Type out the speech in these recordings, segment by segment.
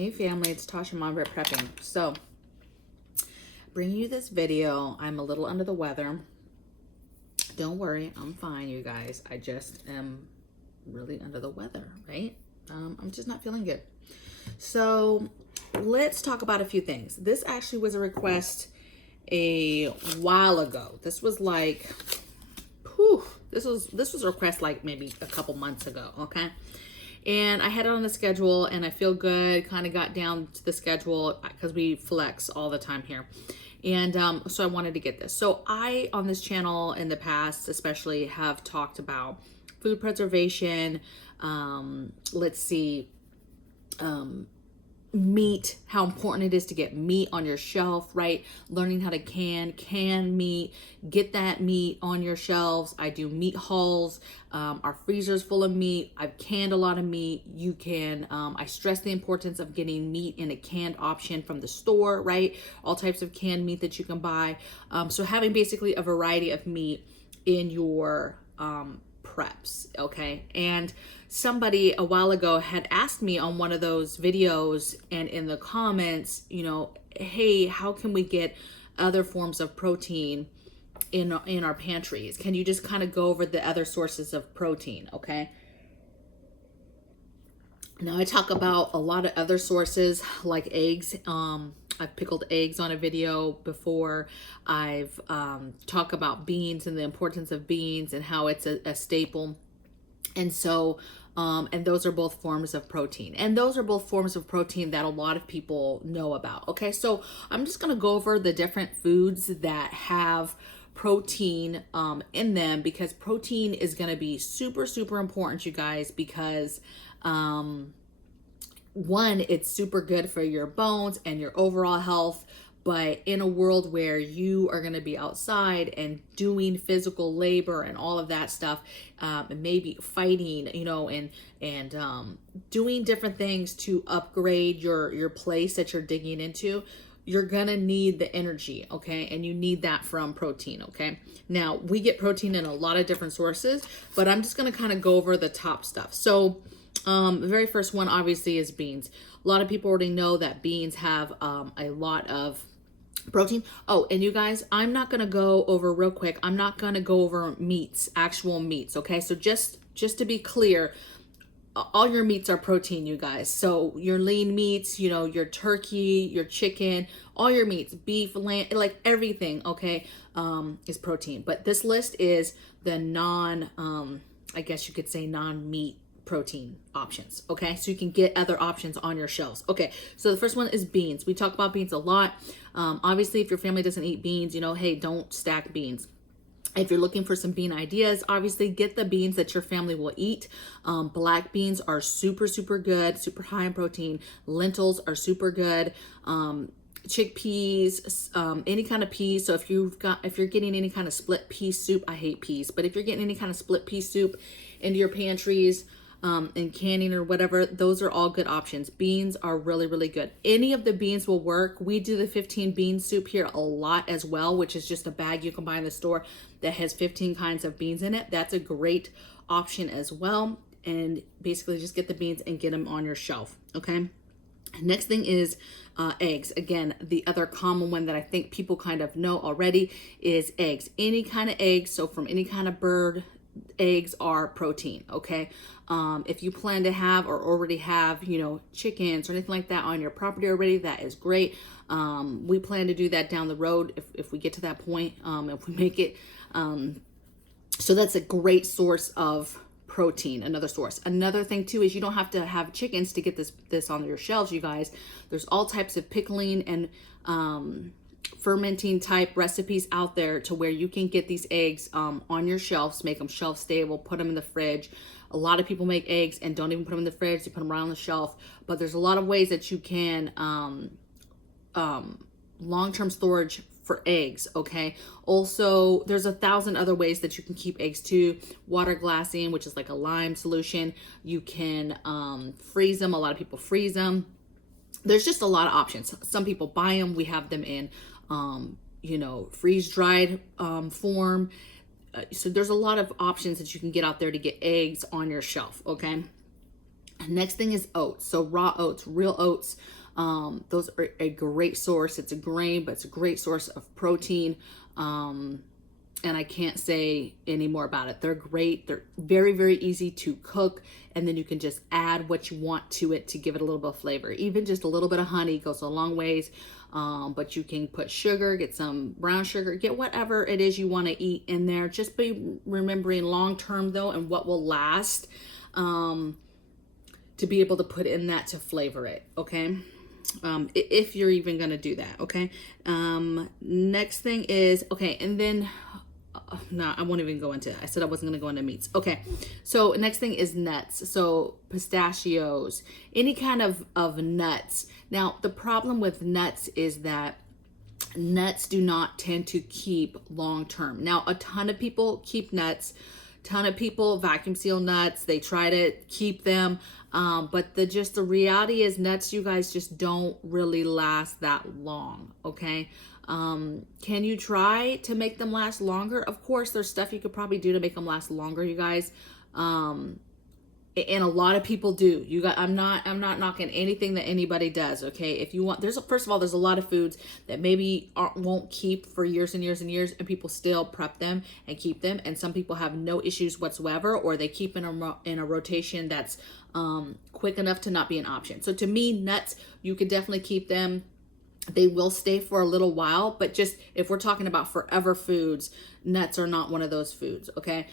Hey family, it's Tasha MAMABEAR Prepping. So, bringing you this video. I'm a little under the weather. Don't worry, I'm fine, you guys. I just am really under the weather, right? I'm just not feeling good. So, let's talk about a few things. This actually was a request a while ago. This was like, this was a request like maybe a couple months ago, okay? And I had it on the schedule and I feel good, kind of got down to the schedule because we flex all the time here. And so I wanted to get this. So I, on this channel in the past, especially have talked about food preservation, meat, how important it is to get meat on your shelf, right? Learning how to can meat, get that meat on your shelves. I do meat hauls. Our freezer's full of meat. I've canned a lot of meat. You can, I stress the importance of getting meat in a canned option from the store, right? All types of canned meat that you can buy. So having basically a variety of meat in your preps, okay? And somebody a while ago had asked me on one of those videos and in the comments, you know, hey, how can we get other forms of protein in our pantries? Can you just kind of go over the other sources of protein, okay? Now I talk about a lot of other sources like eggs. I've pickled eggs on a video before. I've talked about beans and the importance of beans and how it's a staple. And so, and those are both forms of protein. And those are both forms of protein that a lot of people know about. Okay, so I'm just gonna go over the different foods that have protein in them, because protein is gonna be super, super important, you guys, because one, it's super good for your bones and your overall health. But in a world where you are going to be outside and doing physical labor and all of that stuff, and maybe fighting, you know, and doing different things to upgrade your place that you're digging into, you're gonna need the energy, okay? And you need that from protein, okay? Now, we get protein in a lot of different sources, but I'm just gonna kind of go over the top stuff. So, the very first one obviously is beans. A lot of people already know that beans have a lot of protein. Oh, and you guys, I'm not going to go over real quick. I'm not going to go over meats, actual meats. Okay. So just to be clear, all your meats are protein, you guys. So your lean meats, you know, your turkey, your chicken, all your meats, beef, lamb, like everything. Okay. Is protein, but this list is the I guess you could say non-meat protein options. Okay, so you can get other options on your shelves. Okay, so the first one is beans. We talk about beans a lot. Obviously, if your family doesn't eat beans, you know, hey, don't stack beans. If you're looking for some bean ideas, obviously get the beans that your family will eat. Black beans are super, super good, super high in protein. Lentils are super good. Chickpeas, any kind of peas. So if you're getting any kind of split pea soup, I hate peas, but if you're getting any kind of split pea soup into your pantries, and canning or whatever, those are all good options. Beans are really, really good. Any of the beans will work. We do the 15 bean soup here a lot as well, which is just a bag you can buy in the store that has 15 kinds of beans in it. That's a great option as well. And basically just get the beans and get them on your shelf, okay? Next thing is eggs. Again, the other common one that I think people kind of know already is eggs. Any kind of eggs, so from any kind of bird, eggs are protein, okay? If you plan to have or already have, you know, chickens or anything like that on your property already, that is great. We plan to do that down the road if we get to that point, if we make it. So that's a great source of protein, another source. Another thing too is you don't have to have chickens to get this on your shelves, you guys. There's all types of pickling and fermenting type recipes out there to where you can get these eggs on your shelves, make them shelf stable, put them in the fridge. A lot of people make eggs and don't even put them in the fridge, they put them right on the shelf. But there's a lot of ways that you can long-term storage for eggs, okay? Also, there's 1,000 other ways that you can keep eggs too. Water glassing, which is like a lime solution. You can freeze them. A lot of people freeze them. There's just a lot of options. Some people buy them. We have them in, you know, freeze-dried form. So there's a lot of options that you can get out there to get eggs on your shelf, okay? Next thing is oats. So raw oats, real oats. Those are a great source. It's a grain, but it's a great source of protein. And I can't say any more about it. They're great. They're very, very easy to cook. And then you can just add what you want to it to give it a little bit of flavor. Even just a little bit of honey goes a long ways. But you can put sugar, get some brown sugar, get whatever it is you want to eat in there. Just be remembering long term though, and what will last, to be able to put in that to flavor it. Okay. If you're even going to do that. Okay. Next thing is, okay. And then, no, I won't even go into it. I said I wasn't going to go into meats. Okay. So next thing is nuts. So pistachios, any kind of nuts. Now, the problem with nuts is that nuts do not tend to keep long term. Now, a ton of people keep nuts. Ton of people vacuum seal nuts. They try to keep them. But the reality is nuts, you guys, just don't really last that long. Okay. Can you try to make them last longer? Of course, there's stuff you could probably do to make them last longer, you guys. And a lot of people do. You got, I'm not knocking anything that anybody does. Okay. If you want, first of all, there's a lot of foods that maybe won't keep for years and years and years, and people still prep them and keep them. And some people have no issues whatsoever, or they keep in a rotation that's, quick enough to not be an option. So to me, nuts, you could definitely keep them. They will stay for a little while, but just if we're talking about forever foods, nuts are not one of those foods. Okay.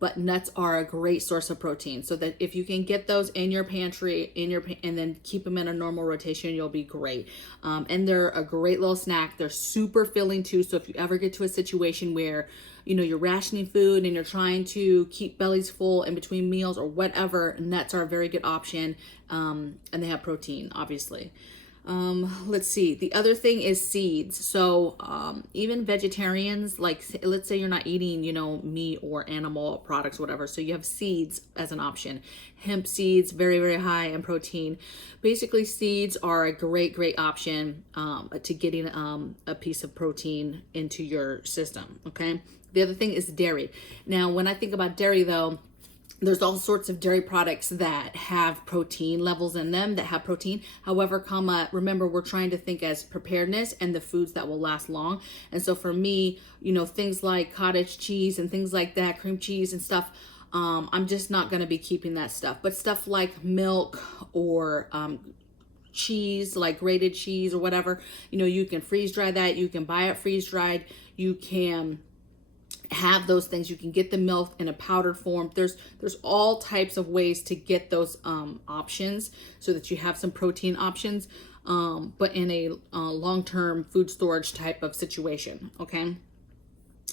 But nuts are a great source of protein, so that if you can get those in your pantry, and then keep them in a normal rotation, you'll be great. And they're a great little snack. They're super filling too. So if you ever get to a situation where, you know, you're rationing food and you're trying to keep bellies full in between meals or whatever, nuts are a very good option. And they have protein, obviously. Let's see. The other thing is seeds. So, even vegetarians, like let's say you're not eating, you know, meat or animal products, whatever. So you have seeds as an option. Hemp seeds, very, very high in protein. Basically, seeds are a great, great option, to getting, a piece of protein into your system. Okay. The other thing is dairy. Now, when I think about dairy though, there's all sorts of dairy products that have protein levels in them, that have protein. However, remember, we're trying to think as preparedness and the foods that will last long. And so for me, you know, things like cottage cheese and things like that, cream cheese and stuff, I'm just not going to be keeping that stuff. But stuff like milk or cheese, like grated cheese or whatever, you know, you can freeze dry that. You can buy it freeze dried. You can have those things. You can get the milk in a powdered form. There's all types of ways to get those options, so that you have some protein options, but in a long-term food storage type of situation. Okay.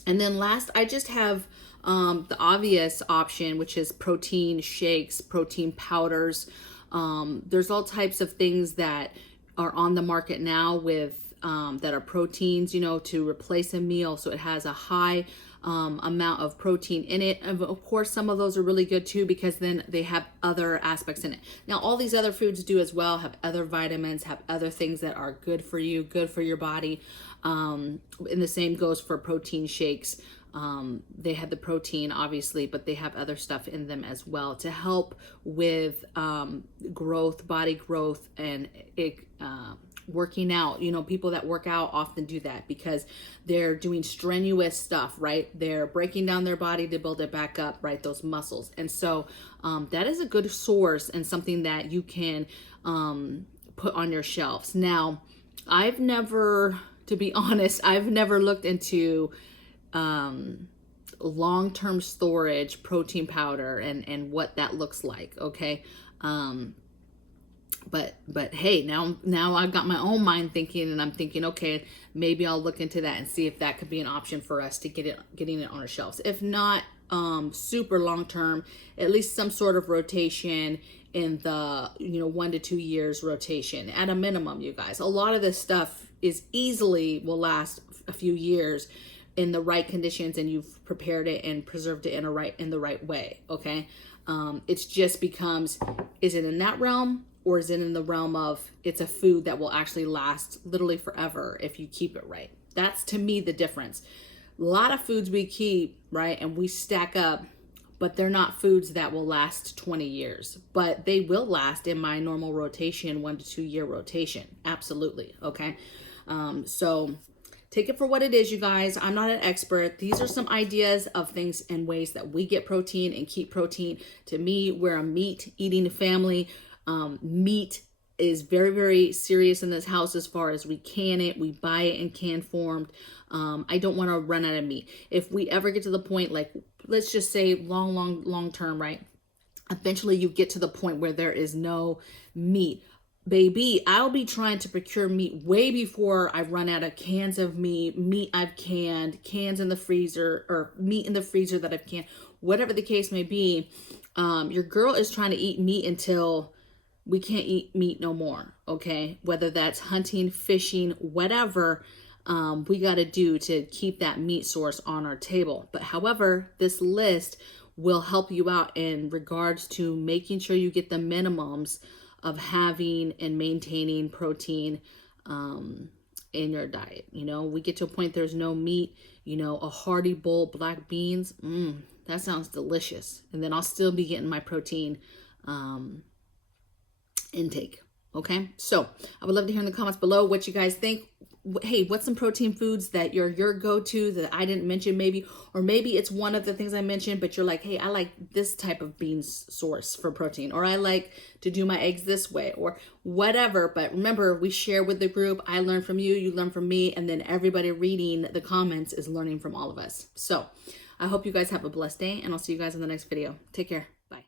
And then last, I just have the obvious option, which is protein shakes, protein powders. There's all types of things that are on the market now with that are proteins, you know, to replace a meal. So it has a high amount of protein in it. And of course, some of those are really good too, because then they have other aspects in it. Now, all these other foods do as well, have other vitamins, have other things that are good for you, good for your body. And the same goes for protein shakes. They have the protein, obviously, but they have other stuff in them as well to help with growth, body growth, and working out. You know, people that work out often do that because they're doing strenuous stuff, right? They're breaking down their body to build it back up, right? Those muscles. And so that is a good source and something that you can put on your shelves. Now, to be honest, I've never looked into long-term storage protein powder and what that looks like. Okay. But hey, now I've got my own mind thinking, and I'm thinking, okay, maybe I'll look into that and see if that could be an option for us to getting it on our shelves. If not super long term, at least some sort of rotation in the 1 to 2 years rotation at a minimum. You guys, a lot of this stuff will last a few years in the right conditions, and you've prepared it and preserved it in the right way. Okay. It's just becomes, is it in that realm? Or is it in the realm of it's a food that will actually last literally forever if you keep it right? That's, to me, the difference. A lot of foods we keep, right, and we stack up but they're not foods that will last 20 years, but they will last in my normal rotation, 1 to 2 year rotation. Absolutely. Okay. So take it for what it is, you guys. I'm not an expert. These are some ideas of things and ways that we get protein and keep protein. To me, we're a meat eating family. Meat is very, very serious in this house as far as we can it. We buy it in can formed. I don't want to run out of meat. If we ever get to the point, like, let's just say long term, right? Eventually you get to the point where there is no meat. Baby, I'll be trying to procure meat way before I run out of cans of meat I've canned, cans in the freezer, or meat in the freezer that I've canned, whatever the case may be. Your girl is trying to eat meat until we can't eat meat no more, okay? Whether that's hunting, fishing, whatever, we got to do to keep that meat source on our table. But however, this list will help you out in regards to making sure you get the minimums of having and maintaining protein in your diet. You know, we get to a point there's no meat, you know, a hearty bowl of black beans, that sounds delicious. And then I'll still be getting my protein intake. Okay, so I would love to hear in the comments below what you guys think. Hey, what's some protein foods that you're your go-to that I didn't mention, maybe, or maybe it's one of the things I mentioned, but you're like, hey, I like this type of bean source for protein, or I like to do my eggs this way, or whatever. But remember, we share with the group. I learn from you, you learn from me, and then everybody reading the comments is learning from all of us. So I hope you guys have a blessed day, and I'll see you guys in the next video. Take care. Bye.